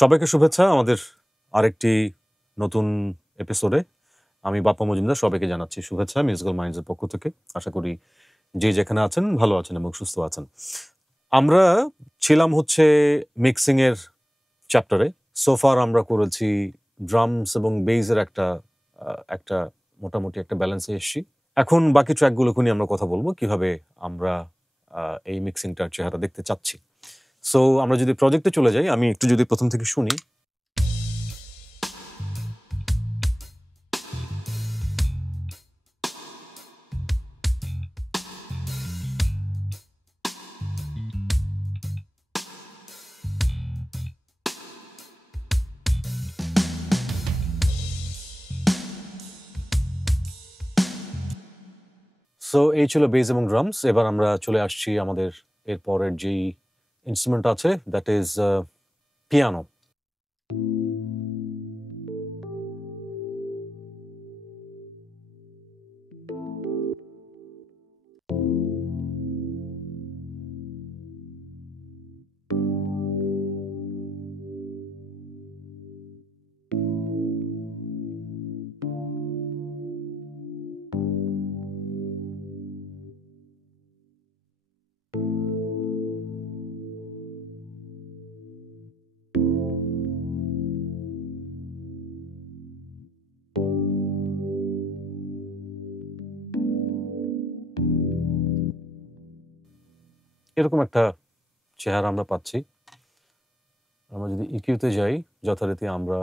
সবাইকে শুভেচ্ছা আমাদের আরেকটি নতুন এপিসোডে। আমি বাপ্পা মজুমদার সবাইকে জানাচ্ছি শুভেচ্ছা মিউজিক্যাল মাইন্ডসের পক্ষ থেকে। আশা করি যে যেখানে আছেন ভালো আছেন এবং সুস্থ আছেন। আমরা ছিলাম হচ্ছে মিক্সিং এর চ্যাপ্টারে। সোফার আমরা করেছি ড্রামস এবং বেইজের একটা মোটামুটি একটা ব্যালেন্সে এসেছি। এখন বাকি ট্র্যাকগুলোকে নিয়ে আমরা কথা বলবো কিভাবে আমরা এই মিক্সিংটার চেহারা দেখতে চাচ্ছি। সো আমরা যদি প্রজেক্টে চলে যাই, আমি একটু যদি প্রথম থেকে শুনি। সো এই ছিল বেস এবং ড্রামস। এবার আমরা চলে আসছি আমাদের এরপরের যেই ইনস্ট্রুমেন্ট আছে, দ্যাট ইজ পিয়ানো। এরকম একটা চেহারা আমরা পাচ্ছি। আমরা যদি ইকিউতে যাই, যথারীতি আমরা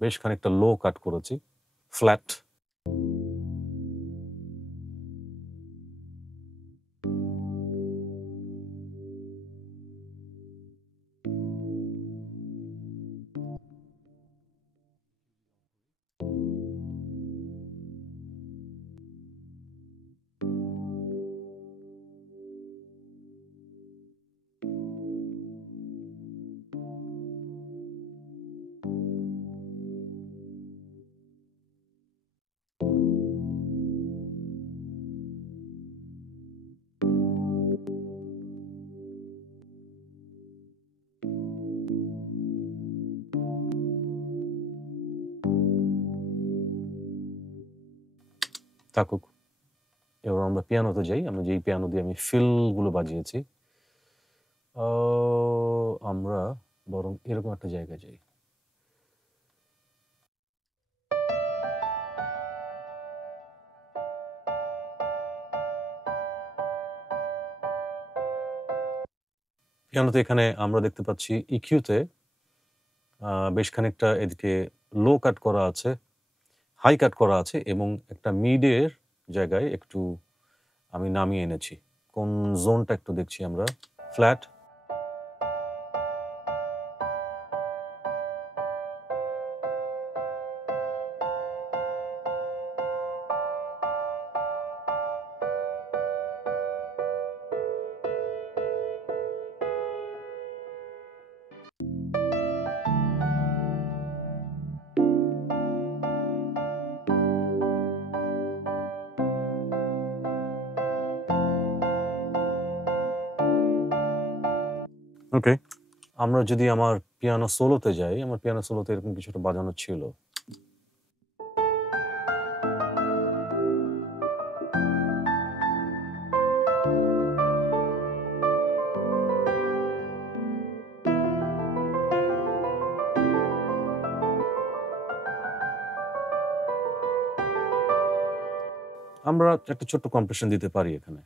বেশ খানিকটা লো কাট করেছি, ফ্ল্যাট। থাকুক, এবার আমরা পিয়ানোতে যাই। আমরা যেই পিয়ানো দিয়ে আমি ফিলগুলো বাজিয়েছি, আমরা বরং এরকম একটা জায়গায় যাই। পিয়ানোতে এখানে আমরা দেখতে পাচ্ছি ইকিউতে বেশ খানিকটা এদিকে লো কাট করা আছে, হাই কাট করা আছে এবং একটা মিডের জায়গায় একটু আমি নামিয়ে এনেছি। কোন জোনটা একটু দেখছি আমরা। ফ্ল্যাট, ওকে। আমরা যদি আমার পিয়ানো সোলোতে যাই, আমার পিয়ানো সোলোতে এরকম কিছুটা বাজানো ছিল। আমরা একটা ছোট্ট কম্প্রেশন দিতে পারি এখানে।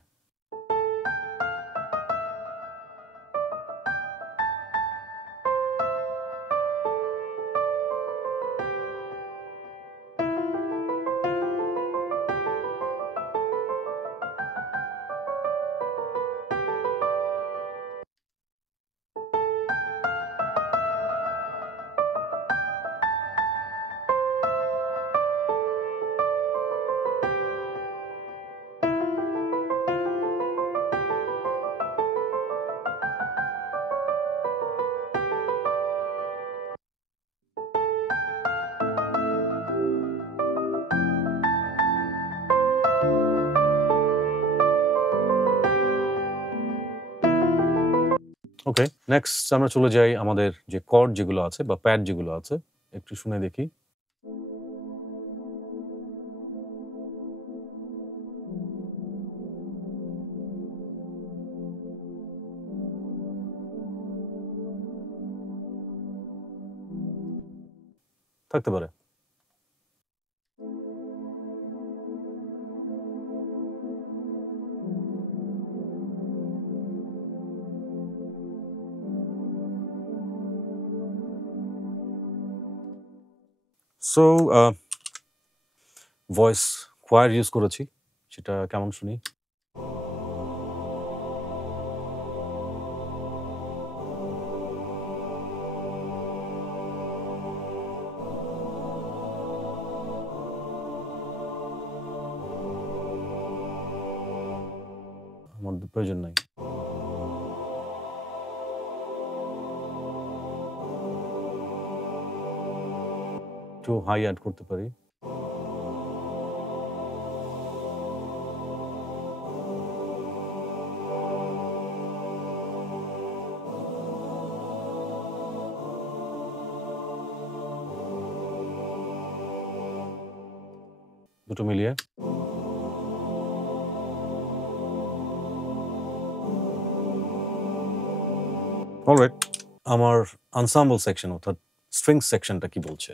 ওকে, নেক্সট আমরা চলে যাই আমাদের যে কর্ড যেগুলো আছে বা প্যাড যেগুলো আছে, একটু শুনে দেখি। থাকতে পারে। সো ভয়েস কোয়ার ইউজ করেছি, সেটা কেমন শুনি। আমার প্রয়োজন নাই। একটু হাই অ্যাড করতে পারি। দুটো মিলিয়ে। অলরাইট, আমার আনসাম্বল সেকশন অর্থাৎ স্ট্রিংস সেকশনটা কি বলছে।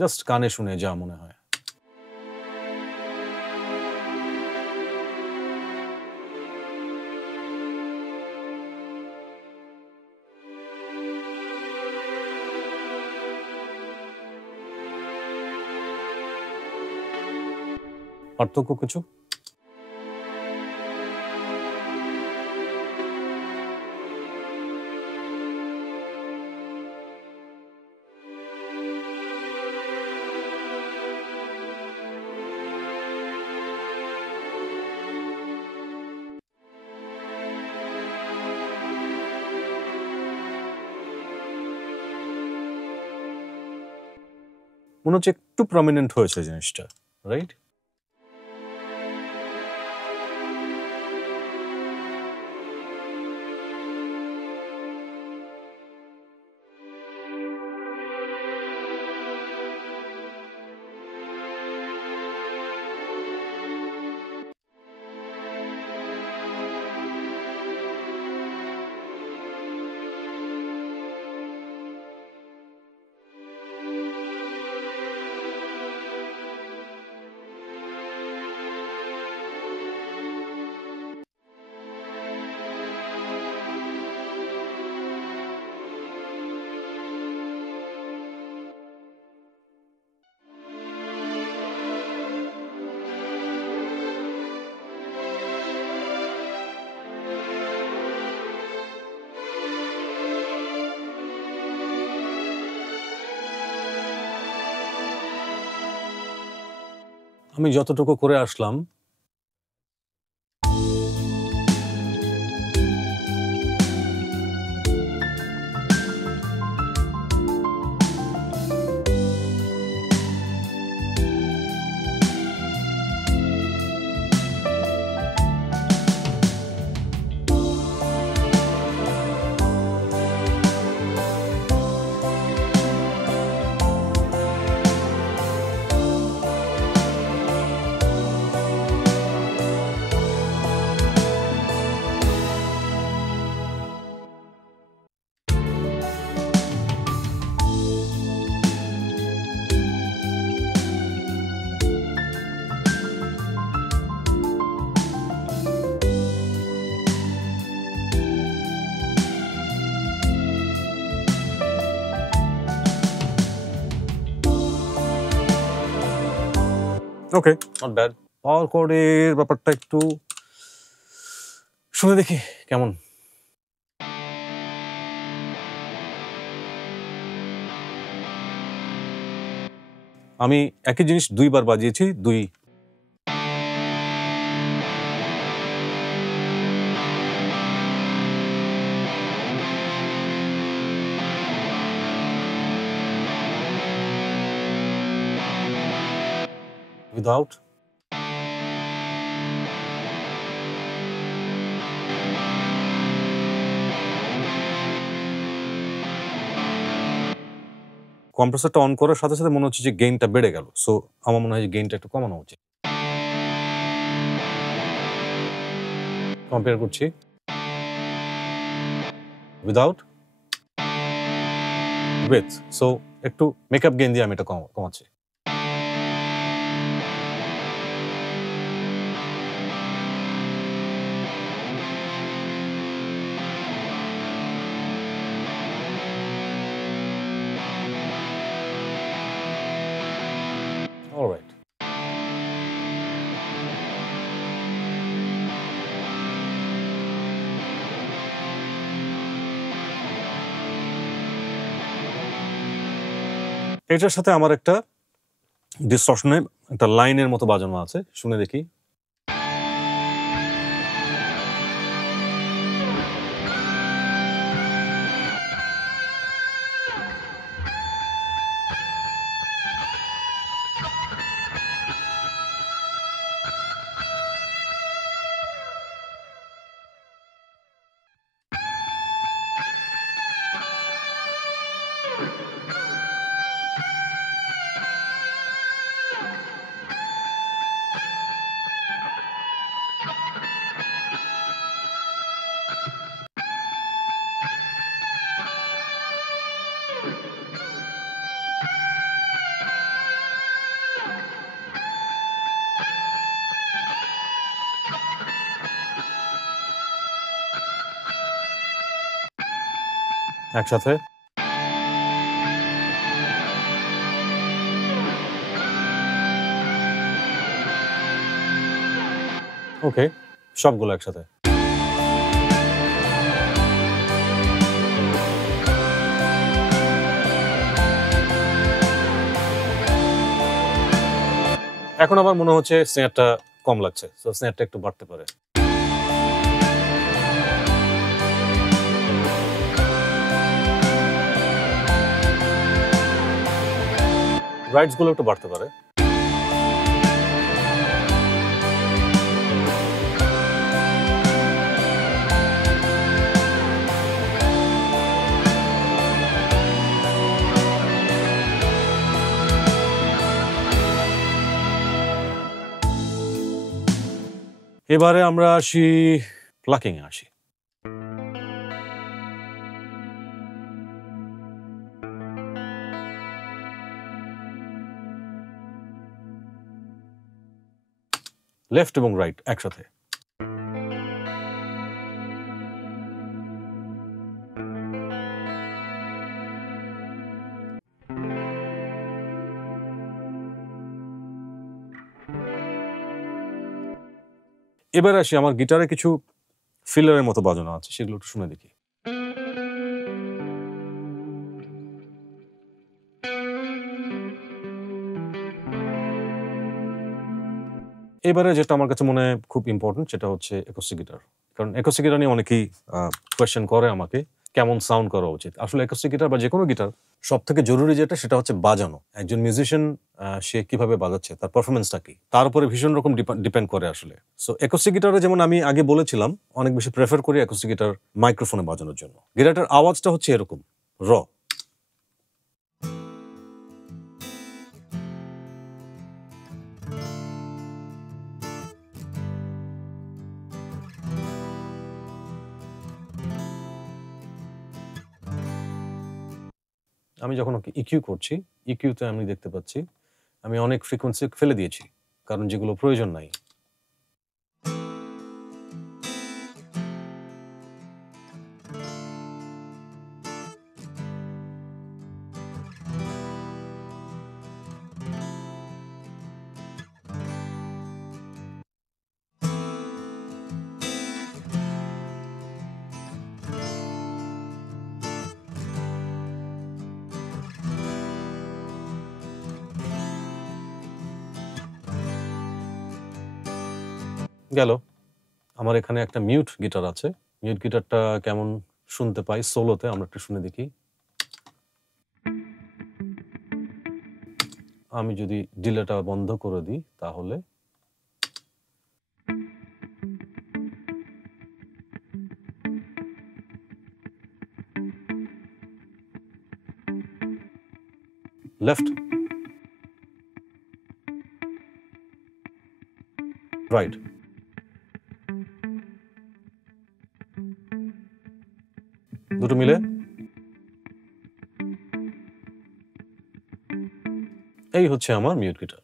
জাস্ট কানে শুনে যা মনে হয়। পার্থক্য কিছু? মনে হচ্ছে একটু প্রমিনেন্ট হয়েছে জিনিসটা, রাইট? আমি যতটুকু করে আসলাম ওকে, নট ব্যাড। পাওয়ার কোডের ব্যাপারটা একটু শুনে দেখি কেমন। আমি একই জিনিস দুইবার বাজিয়েছি, দুই উইদাউট কম্প্রেসরটা অন করার সাথে সাথে মনে হচ্ছে যে গেইনটা বেড়ে গেল, সো আমার মনে হয় যে গেইনটা একটু কমানো উচিত। কম্পেয়ার করছি উইদাউট উইথ, সো একটু মেকআপ গেইন দিয়ে আমি এটা কমাচ্ছি। অলরাইট, এটার সাথে আমার একটা ডিসটরশনে একটা লাইনের মতো বাজানো আছে, শুনে দেখি। একসাথে ওকে, সবগুলো একসাথে। এখন আমার মনে হচ্ছে স্নেয়ারটা কম লাগছে, সো স্নেয়ারটা একটু বাড়তে পারে। রাইটস গুলো একটু বাড়তে পারে। এবারে আমরা আসি প্লাকিং এ আসি। লেফট এবং রাইট একসাথে। এবার আসি আমার গিটারে কিছু ফিলারের মতো বাজানো আছে, সেগুলো একটু শুনে দেখি। এবারে যেটা আমার কাছে মনে হয় খুব ইম্পর্টেন্ট সেটা হচ্ছে অ্যাকোস্টিক গিটার, কারণ অ্যাকোস্টিক গিটার নিয়ে অনেকেই কোয়েশ্চেন করে আমাকে কেমন সাউন্ড করা উচিত। আসলে অ্যাকোস্টিক গিটার বা যে কোনো গিটার সব থেকে জরুরি যেটা সেটা হচ্ছে বাজানো। একজন মিউজিশিয়ান সে কিভাবে বাজাচ্ছে, তার পারফরমেন্সটা কি, তার উপরে ভীষণ রকম ডিপেন্ড করে আসলে। সো অ্যাকোস্টিক গিটারে যেমন আমি আগে বলেছিলাম অনেক বেশি প্রেফার করি অ্যাকোস্টিক গিটার মাইক্রোফোনে বাজানোর জন্য। গিটারটার আওয়াজটা হচ্ছে এরকম র। আমি যখন ইকিউ করছি, ইকিউতে আমি দেখতে পাচ্ছি আমি অনেক ফ্রিকোয়েন্সি ফেলে দিয়েছি, কারণ যেগুলো প্রয়োজন নাই। গেল। আমার এখানে একটা মিউট গিটার আছে। মিউট গিটারটা কেমন শুনতে পাই সোলোতে আমরা একটু শুনে দেখি। আমি যদি ডিলেটা বন্ধ করে দিই তাহলে লেফট, রাইট, দুটো মিলে এই হচ্ছে আমার মিউট গিটার।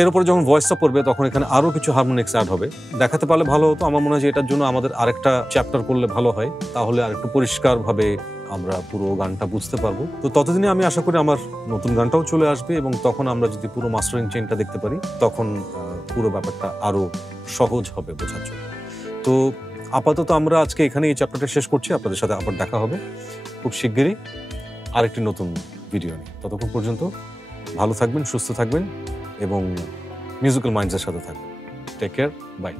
এর উপরে যখন ভয়েসটা পড়বে তখন এখানে আরো কিছু হারমোনিক্স অ্যাড হবে। দেখাতে পারলে ভালো হতো। আমার মনে হয় যে এটার জন্য আমাদের আরেকটা চ্যাপ্টার করলে ভালো হয়। তাহলে আরেকটু পরিষ্কারভাবে আমরা পুরো গানটা বুঝতে পারবো। তো ততদিনে আমি আশা করি আমার নতুন গানটাও চলে আসবে এবং তখন আমরা যদি পুরো মাস্টারিং চেইনটা দেখতে পারি তখন পুরো ব্যাপারটা আরো সহজ হবে বোঝার জন্য। তো আপাতত আমরা আজকে এখানে এই চ্যাপ্টারটা শেষ করছি। আপনাদের সাথে আবার দেখা হবে খুব শিগগিরই আরেকটি নতুন ভিডিও নিয়ে। ততক্ষণ পর্যন্ত ভালো থাকবেন, সুস্থ থাকবেন এবং মিউজিক্যাল মাইন্ডসের সাথে থাকবেন। Take care, by.